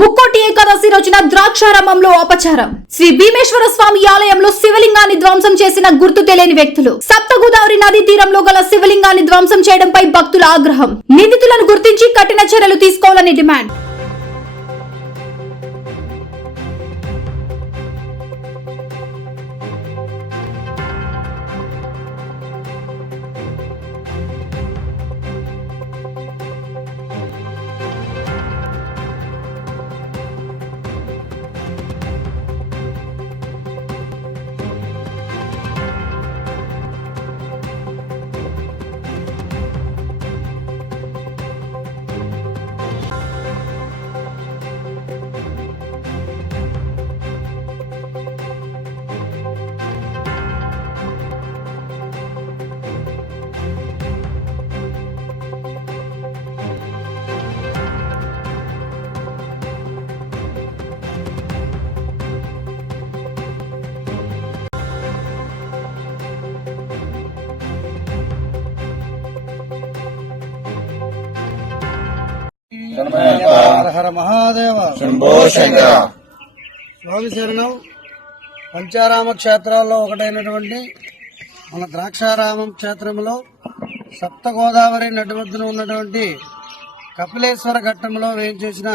ముక్కోటి ఏకాదశి రోజున ద్రాక్షారామంలో అపచారం. శ్రీ భీమేశ్వర స్వామి ఆలయంలో శివలింగాన్ని ధ్వంసం చేసిన గుర్తు తెలియని వ్యక్తులు. సప్త గోదావరి నదీ తీరంలో గల శివలింగాన్ని ధ్వంసం చేయడంపై భక్తుల ఆగ్రహం. నిందితులను గుర్తించి కఠిన చర్యలు తీసుకోవాలని డిమాండ్. హర హర మహాదేవ శంభో శంకర. స్వామి శరణం. పంచారామ క్షేత్రాల్లో ఒకటైనటువంటి మన ద్రాక్షారామం క్షేత్రంలో సప్త గోదావరి నడిమధ్యన ఉన్నటువంటి కపిలేశ్వర ఘట్టంలో వేయించేసిన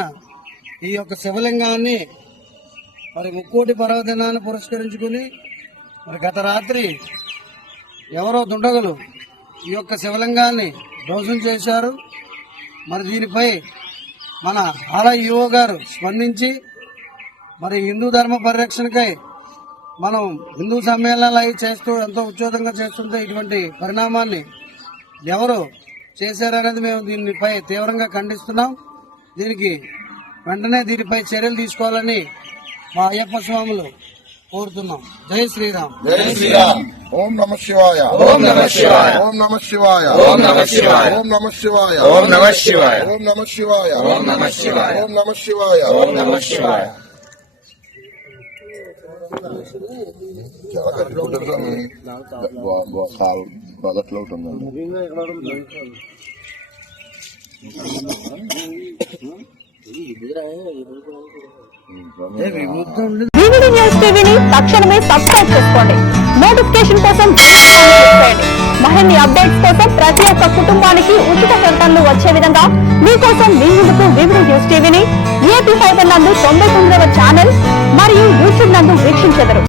ఈ యొక్క శివలింగాన్ని మరి ముక్కోటి పర్వదినాన్ని పురస్కరించుకుని మరి గత రాత్రి ఎవరో దుండగులు ఈ యొక్క శివలింగాన్ని ధ్వంసం చేశారు. మరి దీనిపై మన ఆలయ ఈవో గారు స్పందించి మరి హిందూ ధర్మ పరిరక్షణకై మనం హిందూ సమ్మేళనాలు అవి చేస్తూ ఎంతో ఉద్యోగంగా చేస్తుంటే ఇటువంటి పరిణామాన్ని ఎవరు చేశారనేది మేము దీనిపై తీవ్రంగా ఖండిస్తున్నాం. దీనికి వెంటనే దీనిపై చర్యలు తీసుకోవాలని మా అయ్యప్ప స్వాములు కోరుతున్నాం. జై శ్రీరామ్. జై శ్రీరామ్. ఓం నమః శివాయ. ఓం నమః శివాయ. ఓం నమః శివాయ. ఓం నమః శివాయ. ఓం నమః శివాయ. ఓం నమః శివాయ. ఓం నమః శివాయ. ఓం నమః శివాయ. ఓం నమః శివాయ. ఓం నమః శివాయ. చాలా కట్టుకుంటారు స్వామి. కాలు బాగట్లో ఉంటుందండి. వివిడి న్యూస్ టీవీని తక్షణమే సబ్స్క్రైబ్ చేసుకోండి. నోటిఫికేషన్ కోసం బెల్ ఐకాన్ క్లిక్ చేయండి. మరిన్ని అప్డేట్స్ కోసం ప్రతి ఒక్క కుటుంబానికి ఉచిత ప్రకటనలు వచ్చే విధంగా మీకోసం మీ ముందుకు వివిడి న్యూస్ టీవీని ఏపీ 5 నందు 99వ ఛానల్ మరియు యూట్యూబ్ నందు వీక్షించెదరు.